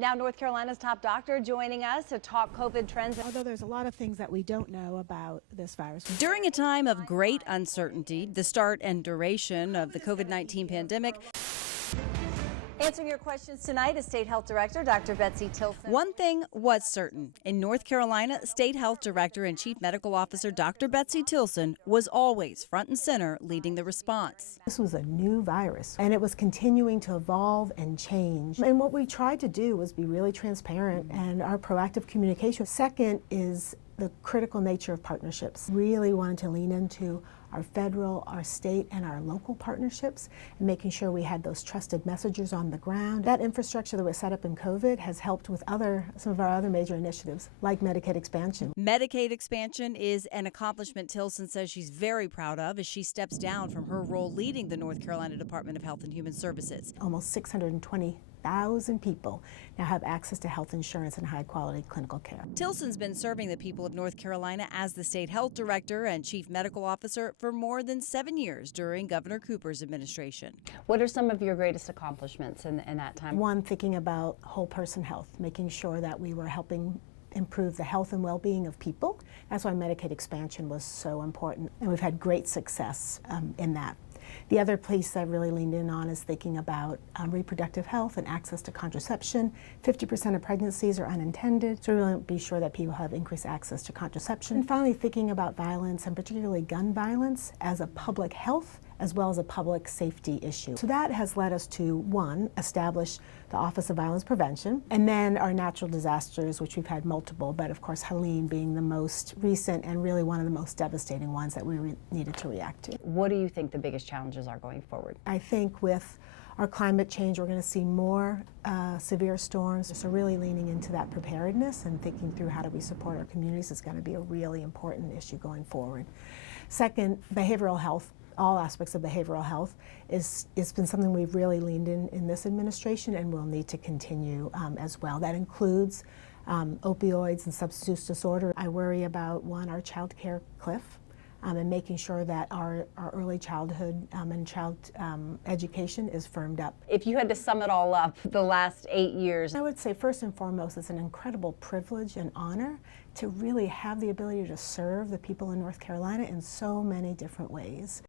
Now North Carolina's top doctor joining us to talk COVID trends. Although there's a lot of things that we don't know about this virus. During a time of great uncertainty, the start and duration of the COVID-19 pandemic, Answering your questions tonight is State Health Director Dr. Betsey Tilson. one thing was certain. In North Carolina, State Health Director and Chief Medical Officer Dr. Betsey Tilson was always front and center leading the response. This was a new virus, and it was continuing to evolve and change. And what we tried to do was be really transparent and our proactive communication. Second is the critical nature of partnerships. Really wanted to lean into our federal, our state, and our local partnerships, and making sure we had those trusted messengers on the ground. That infrastructure that was set up in COVID has helped with some of our other major initiatives, like Medicaid expansion. Medicaid expansion is an accomplishment Tilson says she's very proud of as she steps down from her role leading the North Carolina Department of Health and Human Services. Almost 620,000 people now have access to health insurance and high-quality clinical care. Tilson's been serving the people of North Carolina as the State Health Director and Chief Medical Officer for more than 7 years during Governor Cooper's administration. What are some of your greatest accomplishments in that time? One, thinking about whole person health, making sure that we were helping improve the health and well-being of people. That's why Medicaid expansion was so important, and we've had great success in that. The other piece I really leaned in on is thinking about reproductive health and access to contraception. 50% of pregnancies are unintended, so we want to be sure that people have increased access to contraception. And finally, thinking about violence, and particularly gun violence, as a public health as well as a public safety issue. So that has led us to, one, establish the Office of Violence Prevention, and then our natural disasters, which we've had multiple, but of course Helene being the most recent and really one of the most devastating ones that we needed to react to. What do you think the biggest challenges are going forward? I think with our climate change, we're going to see more severe storms. So really leaning into that preparedness and thinking through how do we support our communities is going to be a really important issue going forward. Second, behavioral health. All aspects of behavioral health it's been something we've really leaned in this administration, and will need to continue as well. That includes opioids and substance use disorder. I worry about, one, our child care cliff, and making sure that our early childhood and child education is firmed up. If you had to sum it all up, the last 8 years. I would say first and foremost, it's an incredible privilege and honor to really have the ability to serve the people in North Carolina in so many different ways.